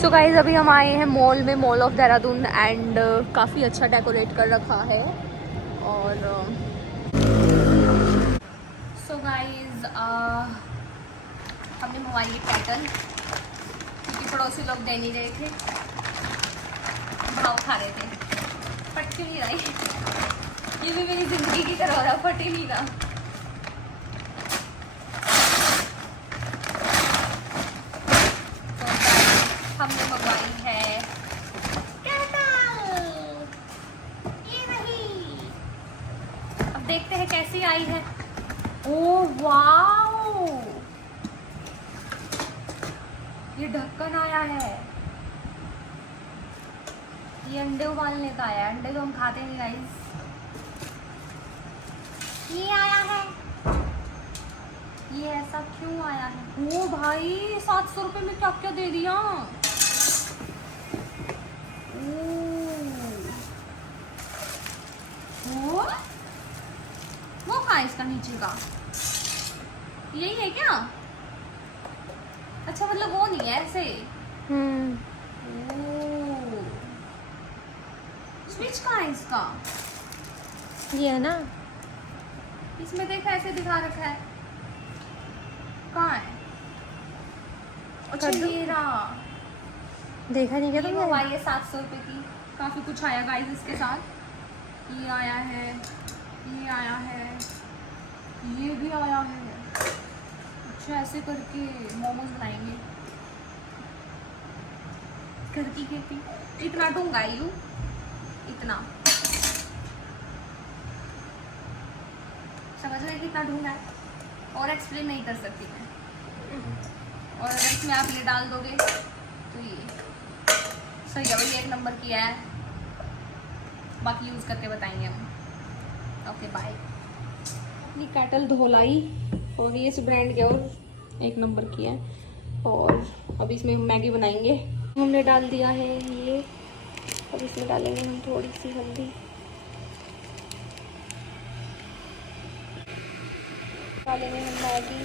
So guys अभी हम आए हैं मॉल में, मॉल ऑफ देहरादून एंड काफ़ी अच्छा डेकोरेट कर रखा है। और सो गाइज हमने मंगवाई है केटल, क्योंकि पड़ोसी लोग दे नहीं रहे थे, भाव खा रहे थे। फट क्यों नहीं रही? ये भी मेरी ज़िंदगी की तरह हो रहा, फट ही नहीं रहा। हमने मंगवाई है केटल, ये रही। अब देखते हैं कैसी आई है। ओह वाओ, ये ढक्कन आया है। ये अंडे उबालने का आया है, अंडे तो हम खाते नहीं गाइस। ये आया है, ये ऐसा क्यों आया है? ओ भाई 700 रुपये में क्या क्या दे दिया। वो कहाँ है इसका नीचे का? यही है क्या? अच्छा मतलब वो नहीं है ऐसे। स्विच कहाँ है इसका? ये है ना, इसमें देखा ऐसे दिखा रखा है, कहाँ है? अच्छा ये रहा। देखा नहीं क्या ये तुमने? मोबाइल है 700 रुपये की। काफ़ी कुछ आया गाइस इसके साथ। ये आया है, ये आया है, ये भी आया है। अच्छा ऐसे करके मोमोज बनाएंगे घर की खेती। इतना डूंगा यू, इतना समझ रहे कितना ढूंढा है, और एक्सप्लेन नहीं कर सकती मैं। और अगर इसमें आप ये डाल दोगे तो ये सही है भाई, 1 नंबर किया है। बाकी यूज़ करके बताएंगे हम। Okay bye. अपनी केटल धोलाई और ये इस ब्रांड के और 1 नंबर किया है। और अब इसमें हम मैगी बनाएंगे। हमने डाल दिया है ये, अब इसमें डालेंगे हम थोड़ी सी हल्दी, डालेंगे हम मैगी,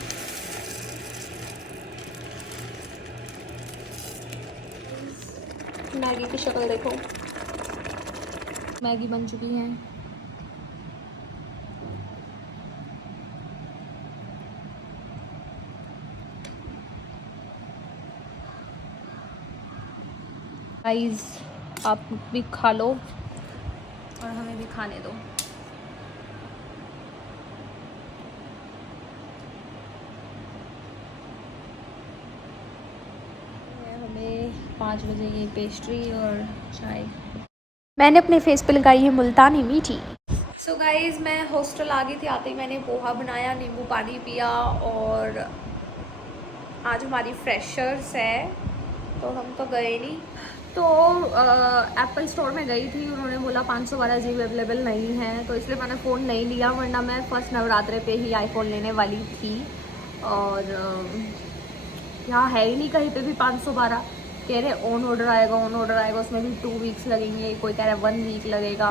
मैगी की शक्ल देखो, मैगी बन चुकी है। गाइस आप भी खा लो और हमें भी खाने दो। हमें 5 बजे ये पेस्ट्री और चाय। मैंने अपने फेस पे लगाई है मुल्तानी मीठी। सो गाइस मैं हॉस्टल आ गई थी, आते ही मैंने पोहा बनाया, नींबू पानी पिया। और आज हमारी फ्रेशर्स है तो हम तो गए नहीं। तो एप्पल स्टोर में गई थी, उन्होंने बोला 512 GB अवेलेबल नहीं है, तो इसलिए मैंने फ़ोन नहीं लिया, वरना मैं फर्स्ट नवरात्रे पे ही आईफोन लेने वाली थी। और यहाँ है ही नहीं कहीं पे भी 512। कह रहे ऑन ऑर्डर आएगा, ऑन ऑर्डर आएगा, उसमें भी 2 वीक्स लगेंगे, कोई कह रहा है 1 वीक लगेगा।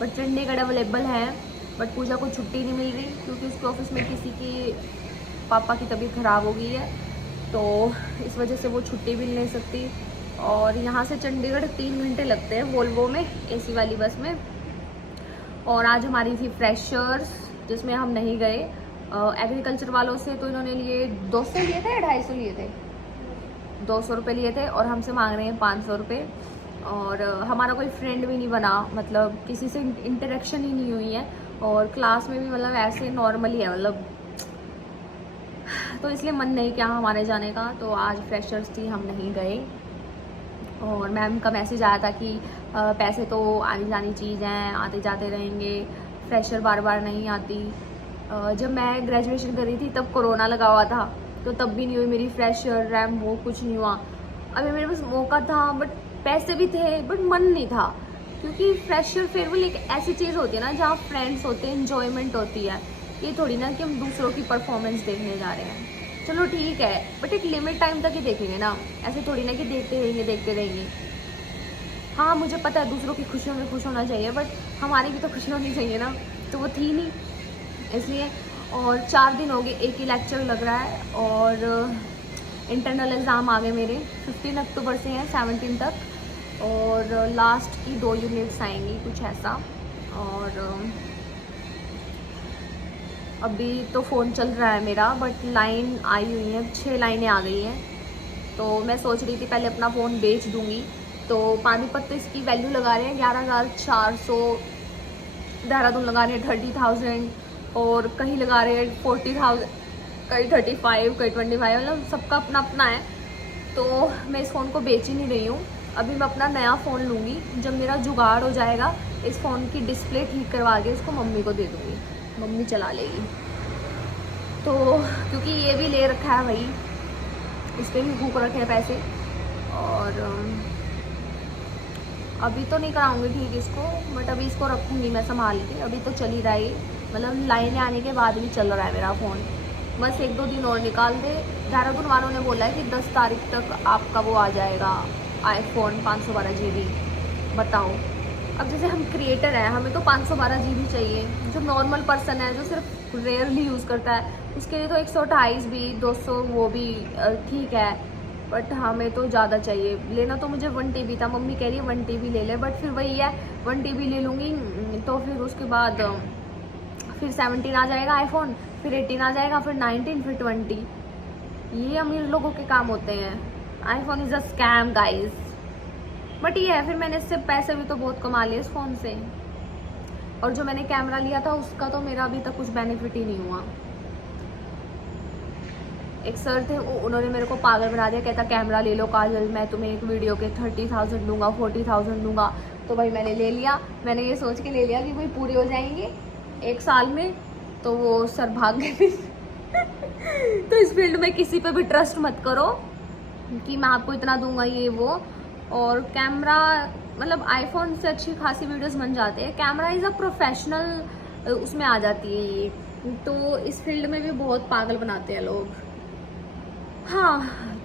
बट चंडीगढ़ अवेलेबल है, बट पूजा को छुट्टी नहीं मिल रही क्योंकि उसके ऑफिस में किसी की पापा की तबीयत ख़राब हो गई है, तो इस वजह से वो छुट्टी भी नहीं ले सकती। और यहाँ से चंडीगढ़ 3 घंटे लगते हैं वोल्वो में, एसी वाली बस में। और आज हमारी थी फ्रेशर्स जिसमें हम नहीं गए। एग्रीकल्चर वालों से तो इन्होंने लिए 200 लिए थे, 250 लिए थे, 200 रुपये लिए थे, और हमसे मांग रहे हैं 500 रुपये। और हमारा कोई फ्रेंड भी नहीं बना, मतलब किसी से इंटरेक्शन ही नहीं हुई है। और क्लास में भी मतलब ऐसे नॉर्मली है, मतलब तो इसलिए मन नहीं किया हमारे जाने का। तो आज फ्रेशर्स थी, हम नहीं गए। और मैम का मैसेज आया था कि पैसे तो आनी जानी चीज़ हैं, आते जाते रहेंगे, फ्रेशर बार बार नहीं आती। जब मैं ग्रेजुएशन कर रही थी तब कोरोना लगा हुआ था, तो तब भी नहीं हुई मेरी फ्रेशर, रैम वो कुछ नहीं हुआ। अभी मेरे पास मौका था, बट पैसे भी थे, बट मन नहीं था। क्योंकि फ्रेशर फेयरवेल एक ऐसी चीज़ होती है ना जहाँ फ्रेंड्स होते हैं, इन्जॉयमेंट होती है। ये थोड़ी ना कि हम दूसरों की परफॉर्मेंस देखने जा रहे हैं। चलो ठीक है, बट एक लिमिट टाइम तक ही देखेंगे ना, ऐसे थोड़ी ना कि देखते रहेंगे देखते रहेंगे। हाँ मुझे पता है दूसरों की खुशियों में खुश होना चाहिए, बट हमारी भी तो खुशी होनी चाहिए ना, तो वो थी नहीं इसलिए। और 4 दिन हो गए, एक ही लेक्चर लग रहा है। और इंटरनल एग्ज़ाम आ गए मेरे, 15 अक्टूबर से हैं 17 तक, और लास्ट की 2 यूनिट्स आएंगी कुछ ऐसा। और अभी तो फ़ोन चल रहा है मेरा, बट लाइन आई हुई है, 6 लाइनें आ गई हैं। तो मैं सोच रही थी पहले अपना फ़ोन बेच दूँगी। तो पानीपत तो इसकी वैल्यू लगा रहे हैं 11,400, देहरादून लगा रहे हैं 30,000, और कहीं लगा रहे हैं 40,000, कहीं 35, कहीं 25, मतलब सबका अपना अपना है। तो मैं इस फ़ोन को बेच ही नहीं रही हूँ। अभी मैं अपना नया फ़ोन लूँगी, जब मेरा जुगाड़ हो जाएगा इस फ़ोन की डिस्प्ले ठीक करवा के इसको मम्मी को दे दूँगी, मम्मी चला लेगी। तो क्योंकि ये भी ले रखा है भाई, इस पर भी भूख रखे हैं पैसे। और अभी तो नहीं कराऊंगी ठीक इसको, बट अभी इसको रखूँगी मैं संभाल के। अभी तो चल ही रहा है, मतलब लाइन आने के बाद भी चल रहा है मेरा फ़ोन। बस 1-2 दिन और निकाल दे। देहरादून वालों ने बोला है कि 10 तारीख तक आपका वो आ जाएगा iPhone 512 GB। बताओ, अब जैसे हम क्रिएटर हैं, हमें तो 512 GB चाहिए। जो नॉर्मल पर्सन है, जो सिर्फ रेयरली यूज़ करता है, उसके लिए तो 128 भी, 200 वो भी ठीक है। बट हमें तो ज़्यादा चाहिए। लेना तो मुझे 1 TB था, मम्मी कह रही है 1 TB ले ले, बट फिर वही है, 1 TB ले लूँगी तो फिर उसके बाद फिर 17 आ जाएगा आईफोन, फिर 18 आ जाएगा, फिर 19, फिर 20। ये अमीर लोगों के काम होते हैं। IPhone is a scam guys. But ये है, फिर मैंने इससे पैसे भी तो बहुत कमा लिए इस फ़ोन से। और जो मैंने कैमरा लिया था उसका तो मेरा अभी तक कुछ बेनिफिट ही नहीं हुआ। एक सर थे, उन्होंने मेरे को पागल बना दिया, कहता कैमरा ले लो काजल, मैं तुम्हें एक वीडियो के 30,000 दूंगा, 40,000 दूंगा। तो भाई मैंने ले लिया। मैंने ये सोच के ले लिया कि भाई पूरे हो जाएंगे 1 साल में। तो वो सर भाग गए। तो इस फील्ड में किसी पे भी ट्रस्ट मत करो कि मैं आपको इतना दूंगा ये वो। और कैमरा, मतलब आईफोन से अच्छी खासी वीडियोस बन जाते हैं। कैमरा इज़ अ प्रोफेशनल उसमें आ जाती है ये। तो इस फील्ड में भी बहुत पागल बनाते हैं लोग। हाँ,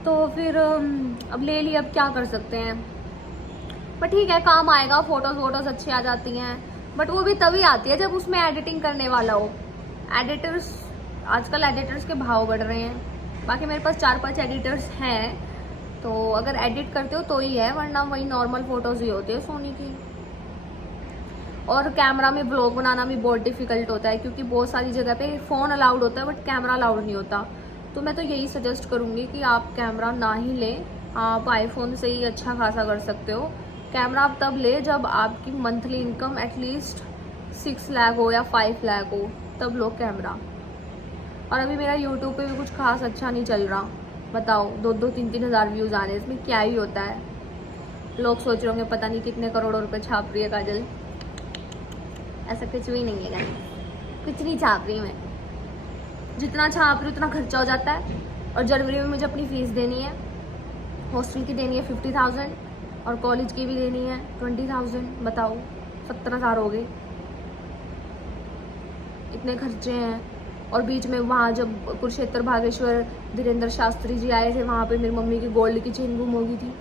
तो फिर अब ले लिया, अब क्या कर सकते हैं। बट ठीक है, काम आएगा। फ़ोटोज़ वोटोज़ अच्छी आ जाती हैं, बट वो भी तभी आती है जब उसमें एडिटिंग करने वाला हो। एडिटर्स, आजकल एडिटर्स के भाव बढ़ रहे हैं। बाकी मेरे पास 4-5 एडिटर्स हैं, तो अगर एडिट करते हो तो ही है, वरना वही नॉर्मल फ़ोटोज़ ही होती है सोनी की। और कैमरा में ब्लॉग बनाना भी बहुत डिफ़िकल्ट होता है, क्योंकि बहुत सारी जगह पे फ़ोन अलाउड होता है बट कैमरा अलाउड नहीं होता। तो मैं तो यही सजेस्ट करूँगी कि आप कैमरा ना ही लें, आप आईफोन से ही अच्छा खासा कर सकते हो। कैमरा आप तब ले जब आपकी मंथली इनकम एटलीस्ट 6 लाख हो या 5 लाख हो, तब लो कैमरा। और अभी मेरा यूट्यूब पे भी कुछ खास अच्छा नहीं चल रहा। बताओ, 2-2, 3-3 हज़ार व्यूज़ आ रहे हैं, इसमें क्या ही होता है। लोग सोच रहे होंगे पता नहीं कितने करोड़ों रुपए छाप रही है काजल। ऐसा कुछ भी नहीं है, कुछ नहीं छाप रही मैं। जितना छाप रही उतना खर्चा हो जाता है। और जनवरी में मुझे अपनी फ़ीस देनी है, हॉस्टल की देनी है 50,000, और कॉलेज की भी देनी है 20,000। बताओ, 70,000 हो गए। इतने खर्चे हैं। और बीच में वहाँ जब कुरुक्षेत्र भागेश्वर धीरेन्द्र शास्त्री जी आए थे, वहाँ पे मेरी मम्मी की गोल्ड की चेन गुम हो गई थी।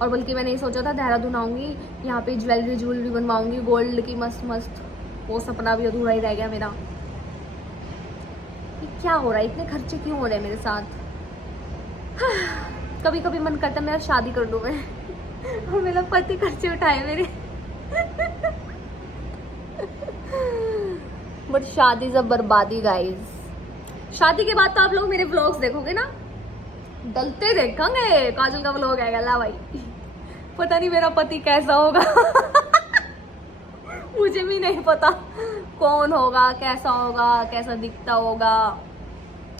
और बल्कि मैंने ये सोचा था देहरादून आऊँगी, यहाँ पे ज्वेलरी बनवाऊँगी गोल्ड की मस्त मस्त। वो सपना भी अधूरा ही रह गया मेरा। ये क्या हो रहा है, इतने खर्चे क्यों हो रहे हैं मेरे साथ। कभी कभी मन करता है मेरा शादी कर लूँ मैं, और मेरा पति खर्चे उठाए मेरे। बट शादी सब बर्बादी गाइस। शादी के बाद तो आप लोग मेरे व्लॉग्स देखोगे ना, डलते देखेंगे। काजल का व्लॉग आएगा ला भाई। पता नहीं मेरा पति कैसा होगा। मुझे भी नहीं पता कौन होगा, कैसा होगा, कैसा दिखता होगा।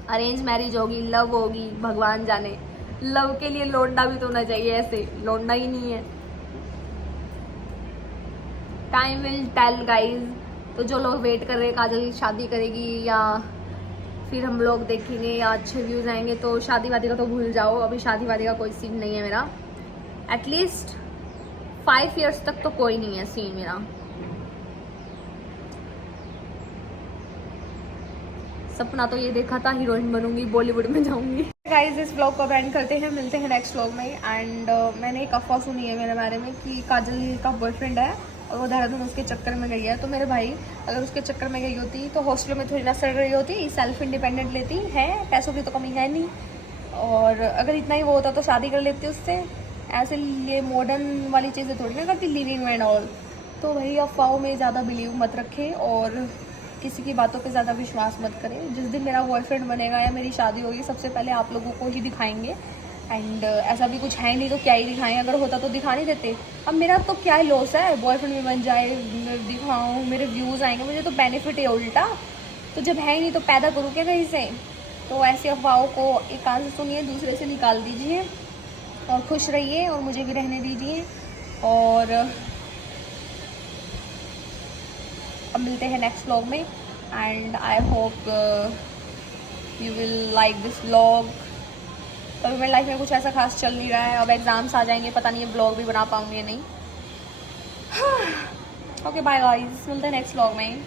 अरेंज मैरिज होगी, लव होगी, भगवान जाने। लव के लिए लौंडा भी तो होना चाहिए, ऐसे लौंडा ही नहीं है। Time will tell guys. तो जो लोग वेट कर रहे हैं काजल शादी करेगी या फिर हम लोग देखेंगे या अच्छे व्यूज़ आएंगे, तो शादी वादी का तो भूल जाओ। अभी शादी वादी का कोई सीन नहीं है मेरा। एटलीस्ट 5 years तक तो कोई नहीं है सीन मेरा। सपना तो ये देखा था हीरोइन बनूंगी, बॉलीवुड में जाऊंगी। गाइस, इस व्लॉग को एंड करते हैं, मिलते हैं नेक्स्ट व्लॉग में। एंड मैंने एक अफवाह सुनी है मेरे बारे में कि काजल का बॉयफ्रेंड है और वो देहरादून उसके चक्कर में गई है। तो मेरे भाई, अगर उसके चक्कर में गई होती तो हॉस्टल में थोड़ी ना सड़ रही होती, सेल्फ इंडिपेंडेंट लेती है, पैसों की तो कमी है नहीं। और अगर इतना ही वो होता तो शादी कर लेती उससे। ऐसे ये मॉडर्न वाली चीज़ें थोड़ी ना करती, लिविंग एंड ऑल। तो वही अफवाहों में ज़्यादा बिलीव मत रखें और किसी की बातों पे ज़्यादा विश्वास मत करें। जिस दिन मेरा बॉयफ्रेंड बनेगा या मेरी शादी होगी, सबसे पहले आप लोगों को ही दिखाएंगे। एंड ऐसा भी कुछ है नहीं तो क्या ही दिखाएं, अगर होता तो दिखा नहीं देते। अब मेरा तो क्या ही लॉस है, बॉयफ्रेंड भी बन जाए, मैं दिखाऊँ, मेरे व्यूज़ आएंगे, मुझे तो बेनिफिट है उल्टा। तो जब है ही नहीं तो पैदा करूँ क्या कहीं से। तो ऐसी अफवाहों को एक कान से सुनिए, दूसरे से निकाल दीजिए और खुश रहिए और मुझे भी रहने दीजिए। और अब मिलते हैं नेक्स्ट व्लॉग में and I hope you will like this vlog. अभी मेरी लाइफ में कुछ ऐसा खास चल नहीं रहा है, अब एग्ज़ाम्स आ जाएंगे, पता नहीं ये व्लॉग भी बना पाऊँगी या नहीं। ओके बाय गाइस, मिलते हैं नेक्स्ट व्लॉग में।